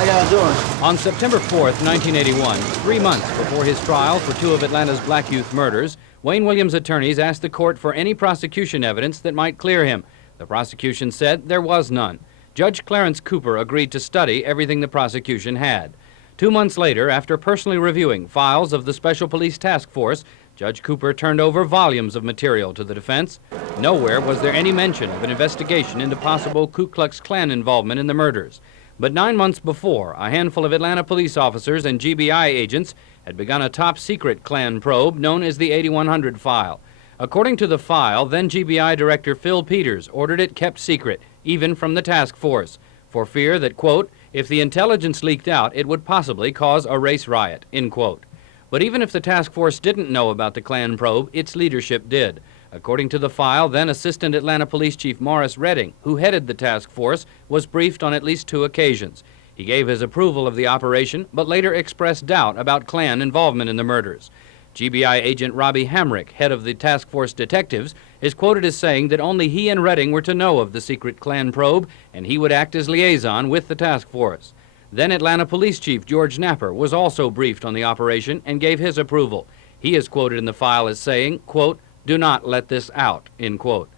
How y'all doing? On September 4th, 1981, 3 months before his trial for 2 of Atlanta's black youth murders, Wayne Williams' attorneys asked the court for any prosecution evidence that might clear him. The prosecution said there was none. Judge Clarence Cooper agreed to study everything the prosecution had. 2 months later, after personally reviewing files of the Special Police Task Force, Judge Cooper turned over volumes of material to the defense. Nowhere was there any mention of an investigation into possible Ku Klux Klan involvement in the murders. But 9 months before, a handful of Atlanta police officers and GBI agents had begun a top-secret Klan probe known as the 8100 file. According to the file, then GBI Director Phil Peters ordered it kept secret, even from the task force, for fear that, quote, if the intelligence leaked out, it would possibly cause a race riot, end quote. But even if the task force didn't know about the Klan probe, its leadership did. According to the file, then Assistant Atlanta Police Chief Morris Redding, who headed the task force, was briefed on at least 2 occasions. He gave his approval of the operation, but later expressed doubt about Klan involvement in the murders. GBI agent Robbie Hamrick, head of the task force detectives, is quoted as saying that only he and Redding were to know of the secret Klan probe, and he would act as liaison with the task force. Then Atlanta Police Chief George Napper was also briefed on the operation and gave his approval. He is quoted in the file as saying, quote, do not let this out, end quote.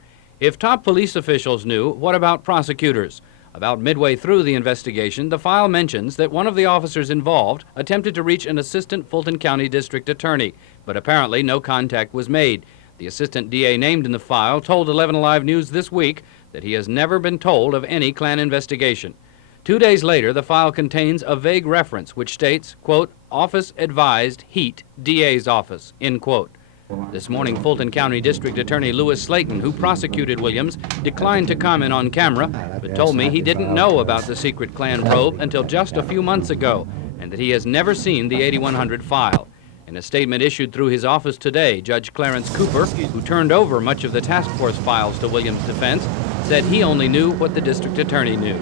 If top police officials knew, what about prosecutors? About midway through the investigation, the file mentions that one of the officers involved attempted to reach an assistant Fulton County district attorney, but apparently no contact was made. The assistant DA named in the file told 11 Alive News this week that he has never been told of any Klan investigation. 2 days later, the file contains a vague reference which states, quote, office advised Heat, DA's office, end quote. This morning, Fulton County District Attorney Lewis Slayton, who prosecuted Williams, declined to comment on camera, but told me he didn't know about the secret Klan probe until just a few months ago, and that he has never seen the 8100 file. In a statement issued through his office today, Judge Clarence Cooper, who turned over much of the task force files to Williams' defense, said he only knew what the district attorney knew.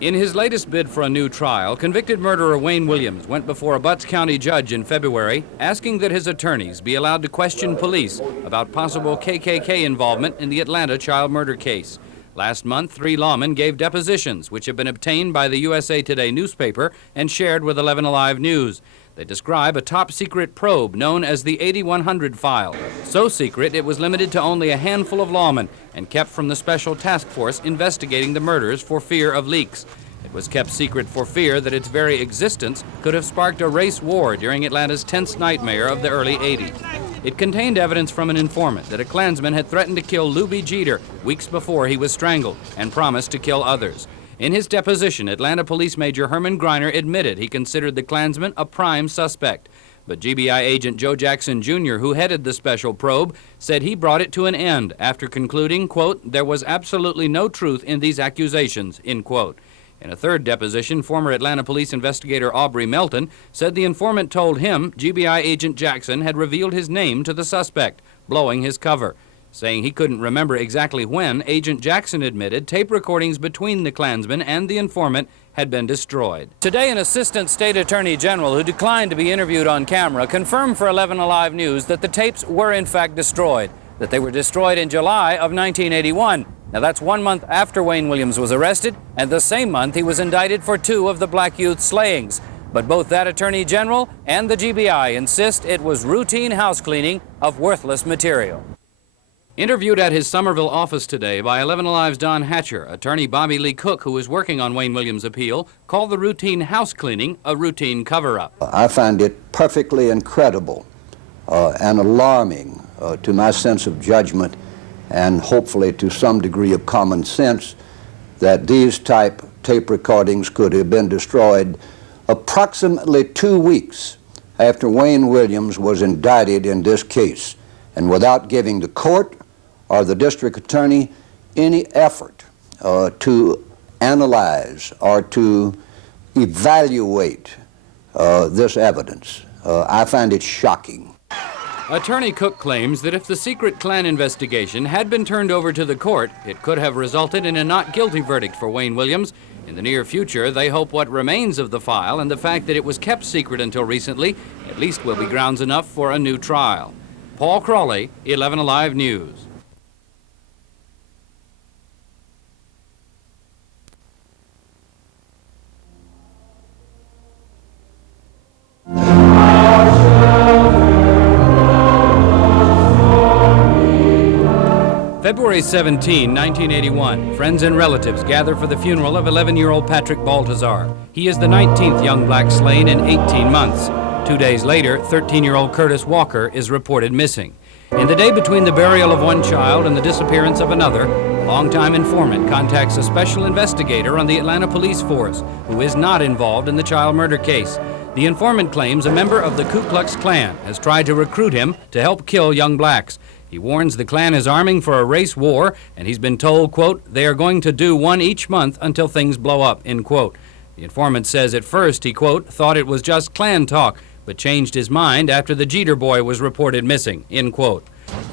In his latest bid for a new trial, convicted murderer Wayne Williams went before a Butts County judge in February, asking that his attorneys be allowed to question police about possible KKK involvement in the Atlanta child murder case. Last month, 3 lawmen gave depositions, which have been obtained by the USA Today newspaper and shared with 11 Alive News. They describe a top-secret probe known as the 8100 file. So secret, it was limited to only a handful of lawmen and kept from the special task force investigating the murders for fear of leaks. It was kept secret for fear that its very existence could have sparked a race war during Atlanta's tense nightmare of the early 80s. It contained evidence from an informant that a Klansman had threatened to kill Luby Jeter weeks before he was strangled and promised to kill others. In his deposition, Atlanta Police Major Herman Greiner admitted he considered the Klansman a prime suspect. But GBI agent Joe Jackson Jr., who headed the special probe, said he brought it to an end after concluding, quote, there was absolutely no truth in these accusations, end quote. In a third deposition, former Atlanta police investigator Aubrey Melton said the informant told him GBI agent Jackson had revealed his name to the suspect, blowing his cover. Saying he couldn't remember exactly when, Agent Jackson admitted tape recordings between the Klansman and the informant had been destroyed. Today, an assistant state attorney general who declined to be interviewed on camera confirmed for 11 Alive News that the tapes were in fact destroyed, that they were destroyed in July of 1981. Now that's 1 month after Wayne Williams was arrested, and the same month he was indicted for 2 of the black youth slayings. But both that attorney general and the GBI insist it was routine house cleaning of worthless material. Interviewed at his Somerville office today by 11 Alive's Don Hatcher, attorney Bobby Lee Cook, who is working on Wayne Williams' appeal, called the routine house cleaning a routine cover-up. I find it perfectly incredible and alarming to my sense of judgment and hopefully to some degree of common sense that these tape recordings could have been destroyed approximately 2 weeks after Wayne Williams was indicted in this case, and without giving the court or the district attorney any effort to analyze or to evaluate this evidence. I find it shocking. Attorney Cook claims that if the secret Klan investigation had been turned over to the court, it could have resulted in a not guilty verdict for Wayne Williams. In the near future, they hope what remains of the file and the fact that it was kept secret until recently at least will be grounds enough for a new trial. Paul Crawley, 11 Alive News. February 17, 1981, friends and relatives gather for the funeral of 11-year-old Patrick Baltazar. He is the 19th young black slain in 18 months. 2 days later, 13-year-old Curtis Walker is reported missing. In the day between the burial of one child and the disappearance of another, a longtime informant contacts a special investigator on the Atlanta Police Force who is not involved in the child murder case. The informant claims a member of the Ku Klux Klan has tried to recruit him to help kill young blacks. He warns the Klan is arming for a race war, and he's been told, quote, they are going to do one each month until things blow up, end quote. The informant says at first he, quote, thought it was just Klan talk, but changed his mind after the Jeter boy was reported missing, end quote.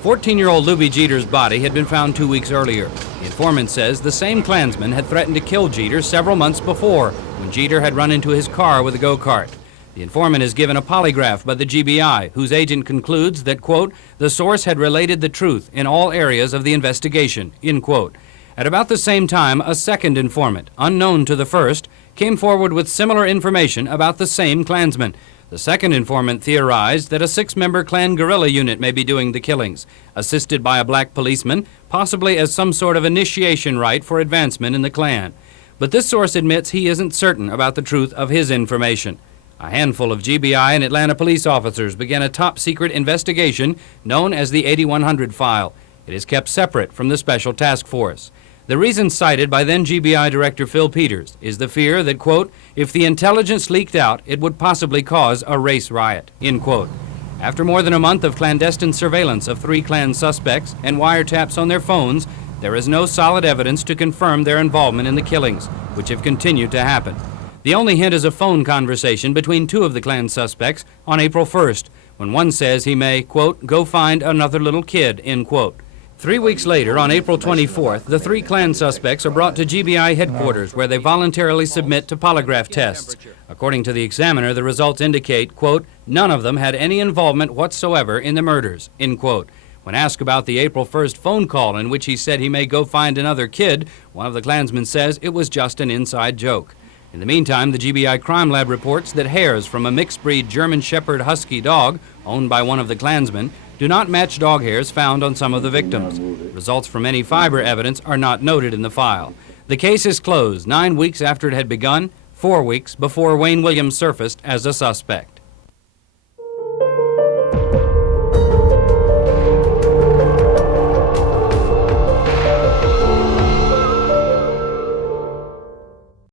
14-year-old Luby Jeter's body had been found 2 weeks earlier. The informant says the same Klansman had threatened to kill Jeter several months before, when Jeter had run into his car with a go-kart. The informant is given a polygraph by the GBI, whose agent concludes that, quote, the source had related the truth in all areas of the investigation, end quote. At about the same time, a second informant, unknown to the first, came forward with similar information about the same Klansman. The second informant theorized that a 6-member Klan guerrilla unit may be doing the killings, assisted by a black policeman, possibly as some sort of initiation rite for advancement in the Klan. But this source admits he isn't certain about the truth of his information. A handful of GBI and Atlanta police officers began a top-secret investigation known as the 8100 file. It is kept separate from the Special Task Force. The reason cited by then GBI Director Phil Peters is the fear that, quote, if the intelligence leaked out, it would possibly cause a race riot, end quote. After more than a month of clandestine surveillance of 3 Klan suspects and wiretaps on their phones, there is no solid evidence to confirm their involvement in the killings, which have continued to happen. The only hint is a phone conversation between 2 of the Klan suspects on April 1st, when one says he may, quote, go find another little kid, end quote. 3 weeks later, on April 24th, the 3 Klan suspects are brought to GBI headquarters, where they voluntarily submit to polygraph tests. According to the examiner, the results indicate, quote, none of them had any involvement whatsoever in the murders, end quote. When asked about the April 1st phone call in which he said he may go find another kid, one of the Klansmen says it was just an inside joke. In the meantime, the GBI Crime Lab reports that hairs from a mixed-breed German Shepherd Husky dog, owned by one of the Klansmen, do not match dog hairs found on some of the victims. Results from any fiber evidence are not noted in the file. The case is closed 9 weeks after it had begun, 4 weeks before Wayne Williams surfaced as a suspect.